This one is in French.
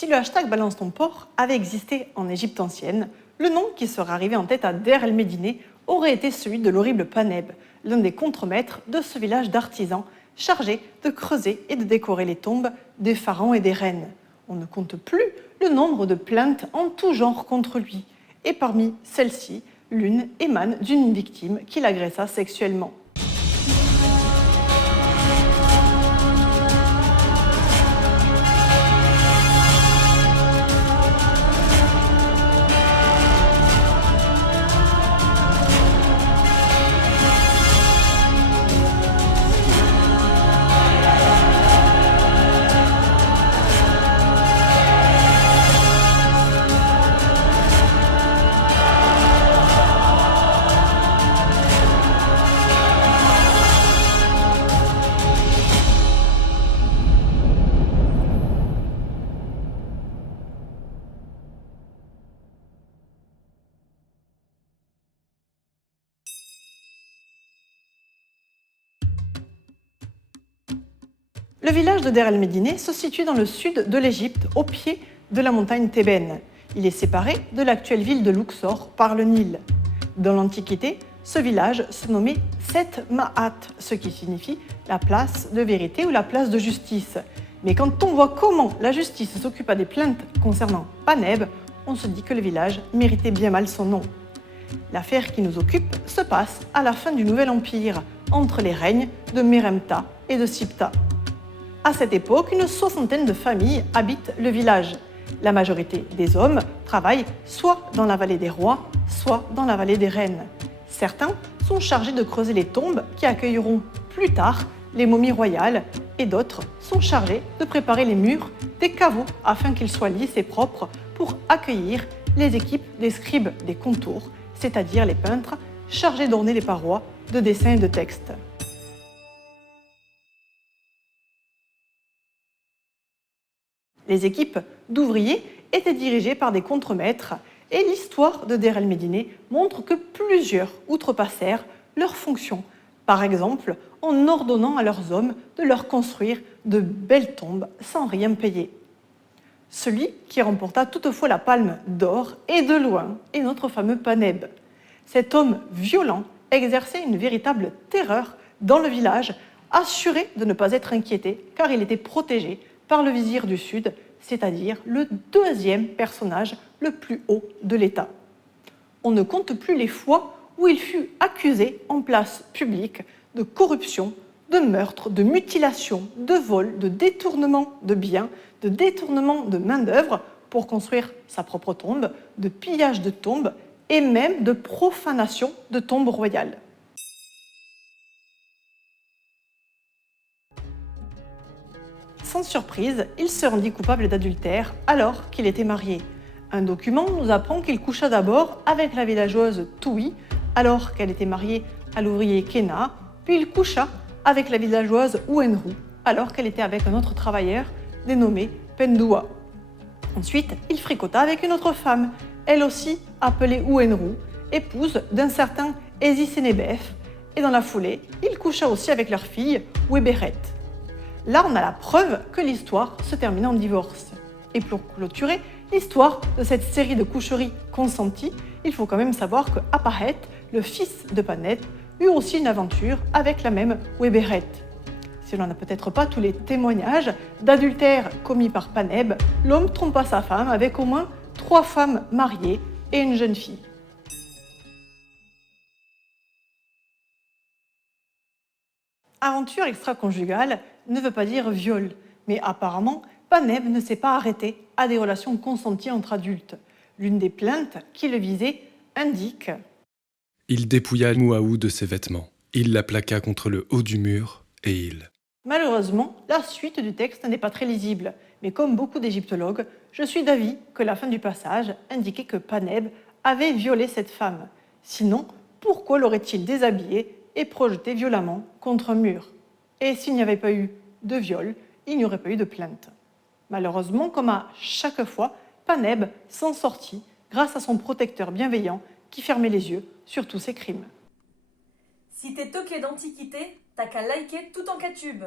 Si le hashtag Balance ton port avait existé en Égypte ancienne, le nom qui serait arrivé en tête à Der el-Médine aurait été celui de l'horrible Paneb, l'un des contremaîtres de ce village d'artisans chargé de creuser et de décorer les tombes des pharaons et des reines. On ne compte plus le nombre de plaintes en tout genre contre lui. Et parmi celles-ci, l'une émane d'une victime qui l'agressa sexuellement. Le village de Der el-Médine se situe dans le sud de l'Égypte, au pied de la montagne thébaine. Il est séparé de l'actuelle ville de Luxor par le Nil. Dans l'Antiquité, ce village se nommait Set Ma'at, ce qui signifie la place de vérité ou la place de justice. Mais quand on voit comment la justice s'occupa des plaintes concernant Paneb, on se dit que le village méritait bien mal son nom. L'affaire qui nous occupe se passe à la fin du Nouvel Empire, entre les règnes de Meremta et de Sipta. À cette époque, une soixantaine de familles habitent le village. La majorité des hommes travaillent soit dans la vallée des rois, soit dans la vallée des reines. Certains sont chargés de creuser les tombes qui accueilleront plus tard les momies royales et d'autres sont chargés de préparer les murs des caveaux afin qu'ils soient lisses et propres pour accueillir les équipes des scribes des contours, c'est-à-dire les peintres chargés d'orner les parois de dessins et de textes. Les équipes d'ouvriers étaient dirigées par des contremaîtres et l'histoire de Der el-Médine montre que plusieurs outrepassèrent leurs fonctions, par exemple en ordonnant à leurs hommes de leur construire de belles tombes sans rien payer. Celui qui remporta toutefois la palme d'or et de loin est notre fameux Paneb. Cet homme violent exerçait une véritable terreur dans le village, assuré de ne pas être inquiété car il était protégé par le vizir du Sud, c'est-à-dire le deuxième personnage le plus haut de l'État. On ne compte plus les fois où il fut accusé en place publique de corruption, de meurtre, de mutilation, de vol, de détournement de biens, de détournement de main-d'œuvre pour construire sa propre tombe, de pillage de tombes et même de profanation de tombes royales. Sans surprise, il se rendit coupable d'adultère alors qu'il était marié. Un document nous apprend qu'il coucha d'abord avec la villageoise Toui alors qu'elle était mariée à l'ouvrier Kena, puis il coucha avec la villageoise Ouenrou alors qu'elle était avec un autre travailleur dénommé Pendoua. Ensuite, il fricota avec une autre femme, elle aussi appelée Ouenrou, épouse d'un certain Ezi-Sénébef, et dans la foulée, il coucha aussi avec leur fille Wéberet. Là, on a la preuve que l'histoire se termine en divorce. Et pour clôturer l'histoire de cette série de coucheries consenties, il faut quand même savoir que Aparet, le fils de Paneb, eut aussi une aventure avec la même Wéberet. Si l'on n'a peut-être pas tous les témoignages d'adultère commis par Paneb, l'homme trompa sa femme avec au moins 3 femmes mariées et une jeune fille. Aventure extra-conjugale ne veut pas dire viol, mais apparemment, Paneb ne s'est pas arrêté à des relations consenties entre adultes. L'une des plaintes qui le visait indique « Il dépouilla Mouaou de ses vêtements, il la plaqua contre le haut du mur, et il… » Malheureusement, la suite du texte n'est pas très lisible, mais comme beaucoup d'égyptologues, je suis d'avis que la fin du passage indiquait que Paneb avait violé cette femme. Sinon, pourquoi l'aurait-il déshabillée et projeté violemment contre un mur? Et s'il n'y avait pas eu de viol, il n'y aurait pas eu de plainte. Malheureusement, comme à chaque fois, Paneb s'en sortit grâce à son protecteur bienveillant qui fermait les yeux sur tous ses crimes. Si t'es toqué d'antiquité, t'as qu'à liker tout en catube.